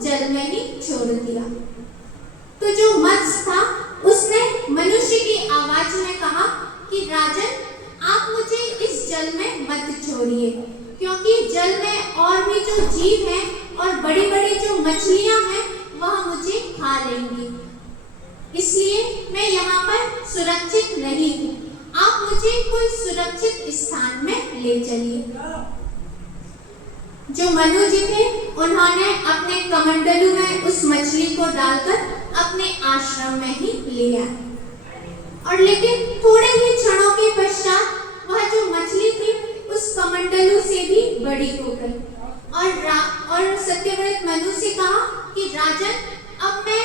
जल में ही छोड़ दिया। तो जो मत्स्य था उसने मनुष्य की आवाज में कहा कि राजन, आप मुझे इस जल में मत छोड़िए, क्योंकि जल में और भी जो जीव हैं और बड़ी बड़ी जो मछलियां हैं वह मुझे खा लेंगी, इसलिए मैं यहाँ पर सुरक्षित नहीं हूँ। आप मुझे कोई सुरक्षित स्थान में ले चलिए। जो मनु जी थे उन्होंने अपने कमंडलू में उस मछली को डालकर अपने आश्रम में ही लिया, और लेकिन थोड़े ही क्षणों के पश्चात वह जो मछली थी उस कमंडलू से भी बड़ी हो गई और सत्यव्रत मनु से कहा कि राजन, अब मैं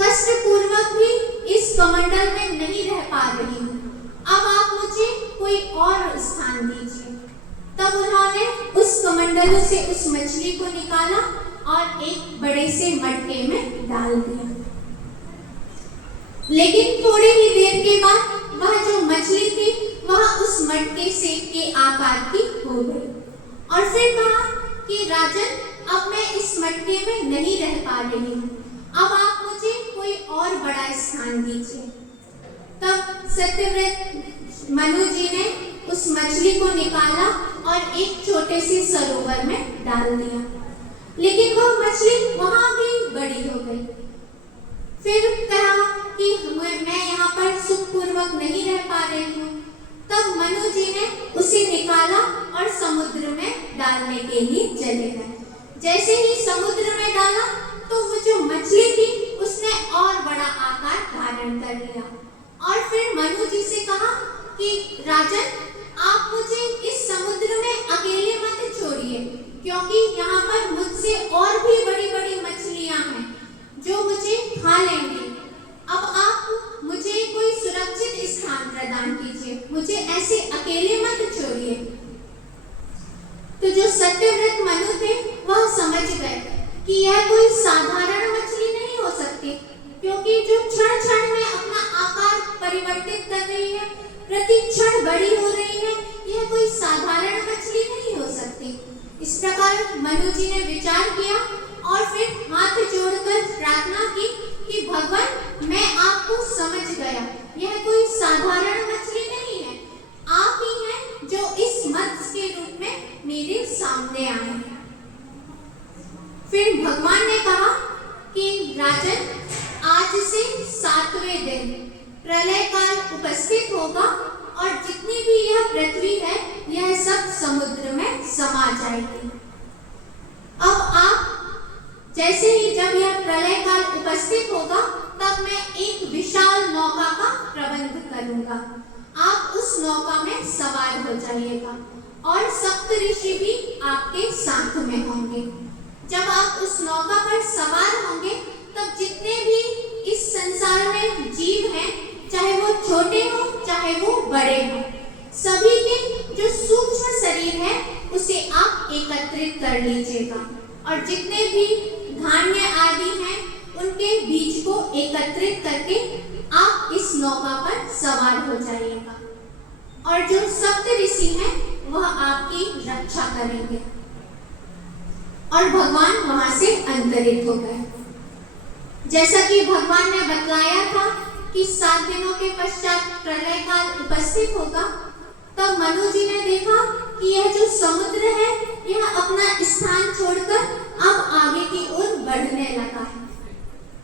कष्ट पूर्वक भी इस कमंडल में नहीं रह पा रही हूँ, अब आप मुझे कोई और स्थान दीजिए। तब उन्होंने उस कमंडलू से उस मछली को निकाला और एक बड़े से मटके में डाल दिया। लेकिन थोड़ी ही देर के बाद वह जो मछली थी वह उस मटके से के आकार की हो गई, और फिर कहा कि राजन, अब मैं इस मटके में नहीं रह पा रही हूँ, अब आप मुझे कोई और बड़ा स्थान दीजिए। तब सत्यव्रत मनु जी ने उस मछली को निकाला और एक छोटे से सरोवर में डाल दिया, लेकिन वह मछली वहां भी बड़ी हो गई। फिर कहा कि मैं यहाँ पर सुखपूर्वक नहीं रह पा रही हूँ। तब मनु जी ने उसे निकाला और समुद्र में डालने के लिए चले गए। जैसे ही समुद्र में डाला तो वो जो मछली थी उसने और बड़ा आकार धारण कर लिया, और फिर मनु जी से कहा कि राजन, आप मुझे इस समुद्र में अकेले मत छोड़िए, क्योंकि यहाँ पर मुझसे और भी बड़ी बड़ी मछलियाँ हैं जो मुझे खा लेंगी। अब आप मुझे कोई सुरक्षित स्थान प्रदान कीजिए, मुझे ऐसे अकेले मत छोड़िए। तो जो सत्यव्रत मनु थे वह समझ गए कि यह कोई साधारण मछली नहीं हो सकती, क्योंकि जो क्षण क्षण में अपना आकार परिवर्तित कर रही है, प्रति क्षण बड़ी हो रही है, यह कोई साधारण मछली नहीं हो सकती। इस प्रकार मनु जी ने विचार किया और फिर हाथ जोड़कर प्रार्थना की कि भगवान, मैं आपको समझ गया, यह कोई साधारण मछली नहीं है, आप ही हैं जो इस मत्स्य के रूप में मेरे सामने आए हैं। फिर भगवान ने कहा कि राजन, आज से 7वें दिन प्रलय काल उपस्थित होगा और जितनी भी यह पृथ्वी है यह सब समुद्र में समा जाएगी। अब आप जैसे ही जब यह प्रलय काल उपस्थित होगा तब मैं एक विशाल नौका का प्रबंध करूंगा, आप उस नौका में सवार हो जाइएगा और सप्तऋषि भी आपके साथ में होंगे। जब आप उस नौका पर सवार होंगे तब जितने भी इस संसार में जीव हैं, चाहे वो छोटे हो चाहे वो बड़े हो, सभी के जो सूक्ष्म शरीर है उसे आप एकत्रित कर लीजिएगा, और जितने भी धान्य आदि हैं उनके बीज को एकत्रित करके आप इस नौका पर सवार हो जाइएगा, और जो सप्तऋषि हैं वह आपकी रक्षा करेंगे। और भगवान वहां से अंतरित हो गए। जैसा कि भगवान ने बतलाया था कि 7 दिनों के पश्चात प्रलय काल उपस्थित होगा, तब मनु जी ने देखा कि यह जो समुद्र है यह अपना स्थान छोड़कर अब आगे की ओर बढ़ने लगा है।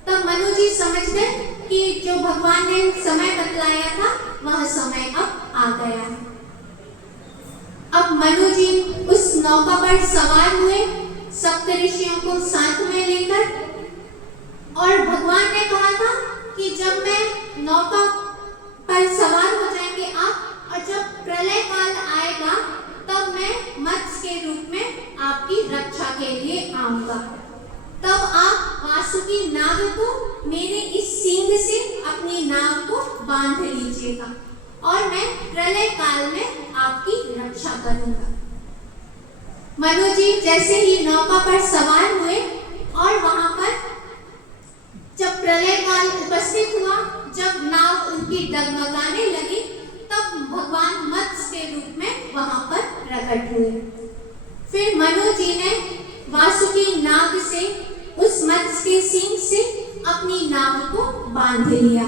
तब मनु जी समझ गए कि जो भगवान ने समय बतलाया था वह समय अब आ गया है। अब मनु जी उस नौका पर सवार हुए सप्तऋषियों को साथ में लेकर, और भगवान ने कहा था कि जब मैं नौका पर सवार हो जाएंगे आप, और जब प्रलय काल आएगा तब मैं मत्स्य के रूप में आपकी रक्षा के लिए आऊंगा। तब आप वासुकी नाग को मेरे इस सींग से अपनी नाव को बांध लीजिएगा और मैं प्रलय काल में आपकी रक्षा करूंगा। मनु जी जैसे ही नौका पर सवार हुए और वहां पर जब प्रलय काल उपस्थित हुआ, जब नाव उनकी डगमगाने लगी, तब भगवान मत्स्य के रूप में वहां पर प्रकट हुए। फिर मनु जी ने वासुकी नाग से के सींग से अपनी नाव को बांध लिया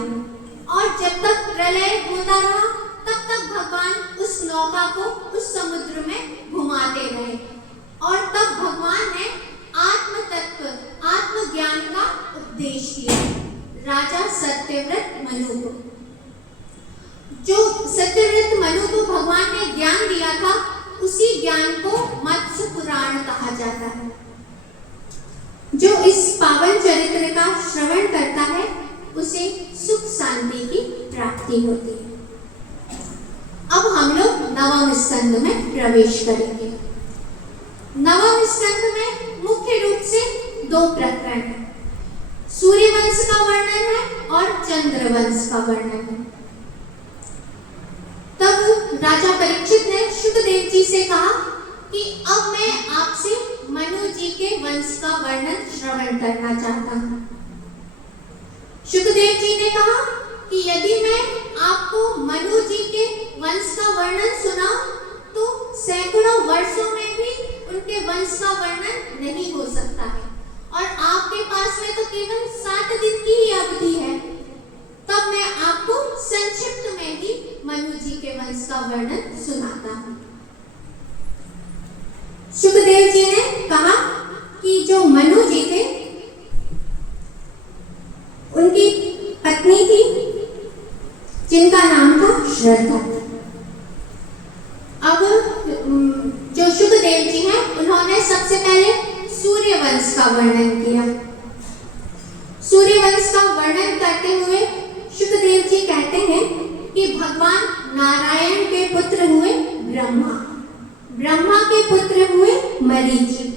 और जब तक प्रलय होता रहा तब तक भगवान उस नौका को उस समुद्र में घुमाते रहे। और तब भगवान ने आत्म तत्व आत्म ज्ञान का उपदेश किया राजा सत्यव्रत मनु को। जो सत्यव्रत मनु को भगवान ने ज्ञान दिया था उसी ज्ञान को मत्स्य पुराण कहा जाता है। जो इस पावन चरित्र का श्रवण करता है उसे सुख शांति की प्राप्ति होती है। अब हम लोग नवम स्कंद में प्रवेश करेंगे। नवम स्कंद में मुख्य रूप से दो प्रकरण हैं, सूर्य वंश का वर्णन है और चंद्र वंश का वर्णन है। तब राजा परीक्षित ने शुकदेव जी से कहा कि अब मैं आपसे मनु जी के वंश का वर्णन श्रवण करना चाहता हूँ। शुकदेव जी ने कहा कि यदि मैं आपको मनु जी के वंश का वर्णन सुनाऊं तो सैकड़ों वर्षों में भी उनके वंश का वर्णन नहीं हो सकता है और आपके पास में तो केवल 7 दिन की ही अवधि है। तब मैं आपको संक्षिप्त में ही मनु जी के वंश का वर्णन सुनाता हूँ। शुकदेव जी ने कहा कि जो मनु जी थे उनकी पत्नी थी जिनका नाम था श्रद्धा। अब जो शुकदेव जी हैं उन्होंने सबसे पहले सूर्य वंश का वर्णन किया। सूर्य वंश का वर्णन करते हुए शुकदेव जी कहते हैं कि भगवान नारायण के पुत्र हुए ब्रह्मा, ब्रह्मा के पुत्र हुए मरीचि,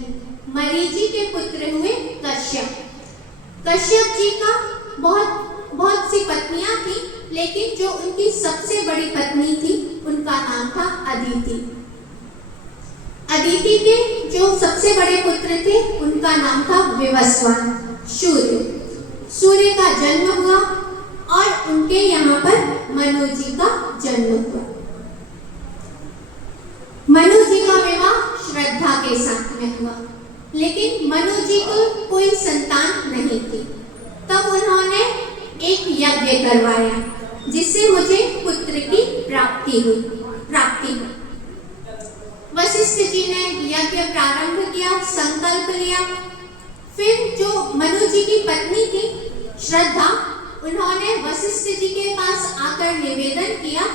मरीचि के पुत्र हुए कश्यप। कश्यप जी का बहुत सी पत्नियां थी लेकिन जो उनकी सबसे बड़ी पत्नी थी उनका नाम था अदिति। अदिति के जो सबसे बड़े पुत्र थे उनका नाम था विवस्वान, सूर्य। सूर्य का जन्म हुआ और उनके यहाँ पर मनु जी का जन्म हुआ। मनु जी का विवाह श्रद्धा के साथ में हुआ लेकिन मनु जी को कोई संतान नहीं थी। तब उन्होंने एक यज्ञ करवाया जिससे मुझे पुत्र की प्राप्ति हुई। वशिष्ठ जी ने यज्ञ प्रारंभ किया, संकल्प लिया। फिर जो मनु जी की पत्नी थी श्रद्धा, उन्होंने वशिष्ठ जी के पास आकर निवेदन किया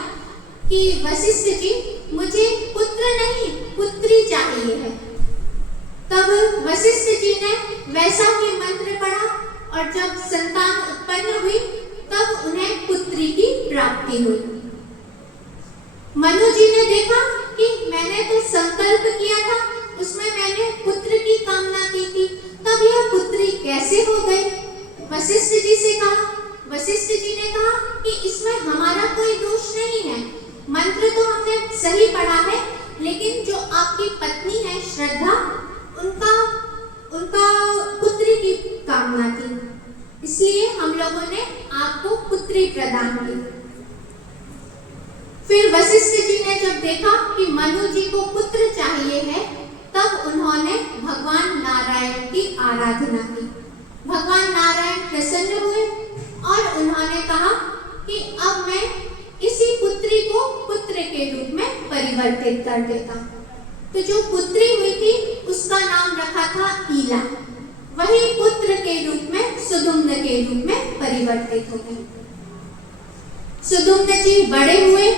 कि वशिष्ठ जी मुझे पुत्र नहीं पुत्री चाहिए है। तब वशिष्ठ जी ने वैसा ही मंत्र पढ़ा और जब संतान उत्पन्न हुई तब उन्हें पुत्री की प्राप्ति हुई। मनु जी ने देखा कि मैंने तो संकल्प किया था, उसमें मैंने पुत्र की कामना की थी, तब यह पुत्री कैसे हो गई? वशिष्ठ जी से कहा। वशिष्ठ जी ने कहा कि इसमें हमारा कोई दोष नहीं है, मंत्र तो हमने सही पढ़ा है लेकिन जो आपकी पत्नी है श्रद्धा, उनका पुत्री की कामना थी, इसलिए हम लोगों ने आपको पुत्री प्रदान की। फिर वशिष्ठ जी ने जब देखा कि मनु जी को पुत्र चाहिए है तब उन्होंने भगवान नारायण की आराधना की। भगवान नारायण प्रसन्न हुए और उन्होंने कहा कि अब मैं इसी पुत्री को पुत्र के रूप में परिवर्तित कर देता। तो जो पुत्री हुई थी उसका नाम रखा था ईला, वही पुत्र के रूप में सुदुम्न के रूप में परिवर्तित हो गए। सुदुम्न जी बड़े हुए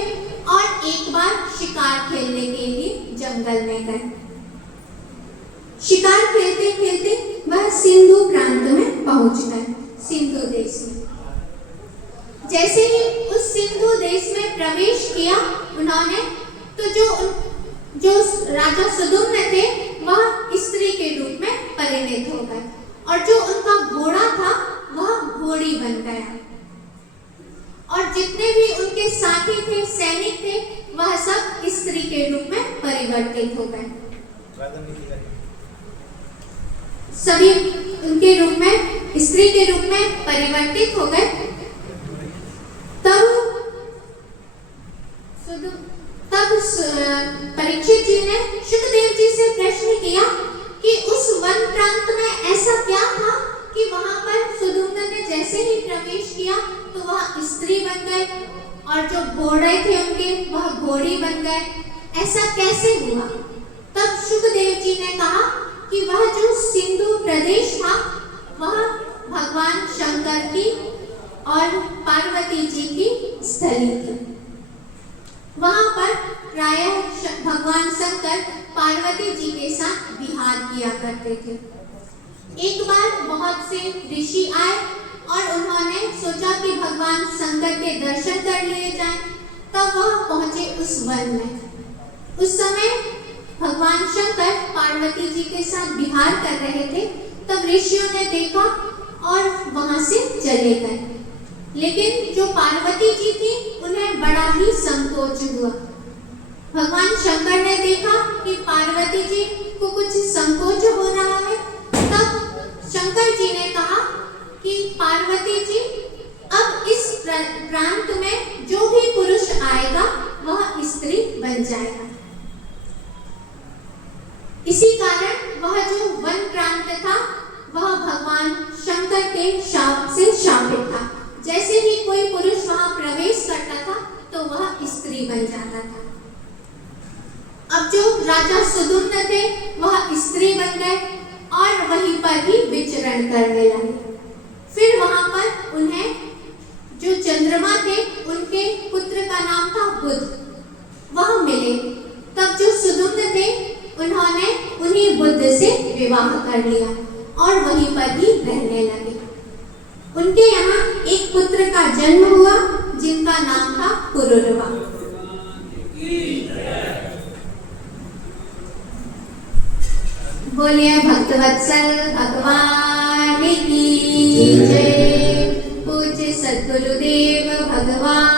और एक बार शिकार खेलने के लिए जंगल में गए। शिकार खेलते खेलते वह सिंधु प्रांत में पहुंच गए, सिंधु देश में। जैसे ही उस सिंधु देश में प्रवेश किया उन्होंने, तो जो राजा सुदुम्न थे वह स्त्री के रूप में परिणित हो गए और जो उनका घोड़ा था वह घोड़ी बन गया और जितने भी उनके साथी थे, सैनिक थे, वह सब स्त्री के रूप में परिवर्तित हो गए। सभी उनके रूप में स्त्री के रूप में परिवर्तित हो गए। तब परीक्षित जी ने शुकदेव जी से प्रश्न किया कि उस वन प्रांत में ऐसा क्या था कि वहां प्रवेश किया तो वह स्त्री बन गए और जो घोड़े थे उनके वह घोड़ी बन गए। ऐसा कैसे हुआ? तब शुकदेव जी ने कहा कि वह जो सिंधु प्रदेश था वह भगवान शंकर की और पार्वती जी की स्थली थी। वहां पर प्रायः भगवान शंकर पार्वती जी के साथ विहार किया करते थे। एक बार बहुत से ऋषि आए और उन्होंने सोचा कि भगवान शंकर के दर्शन कर लिए जाएं। तब वह पहुंचे उस वन में। उस समय भगवान शंकर पार्वती जी के साथ विहार कर रहे थे। तब ऋषियों ने देखा और वहां से चले गए। लेकिन जो पार्वती जी थी उन्हें बड़ा ही संकोच हुआ। भगवान शंकर ने देखा कि पार्वती जी को कुछ संकोच हो रहा है। तब शंकर जी ने कहा कि पार्वती जी, अब इस प्रांत में जो भी पुरुष आएगा वह स्त्री बन जाएगा। इसी कारण वह जो वन प्रांत था वह भगवान शंकर के शाप से शापित था। जैसे ही कोई पुरुष वहां प्रवेश करता था तो वह स्त्री बन जाता था। अब जो राजा सुदुम्न थे वह स्त्री बन गए और वहीं पर ही विचरण करने लगे। फिर वहां पर उन्हें जो चंद्रमा थे उनके पुत्र का नाम था बुध, वह मिले। तब जो सुदुम्न थे उन्होंने उन्हीं बुध से विवाह कर लिया और वहीं पर ही रहने लगे। उनके यहाँ एक पुत्र का जन्म हुआ जिनका नाम था पुरुरवा। बोलिए भक्तवत्सल भगवान की जय। पूज्य सद्गुरुदेव भगवान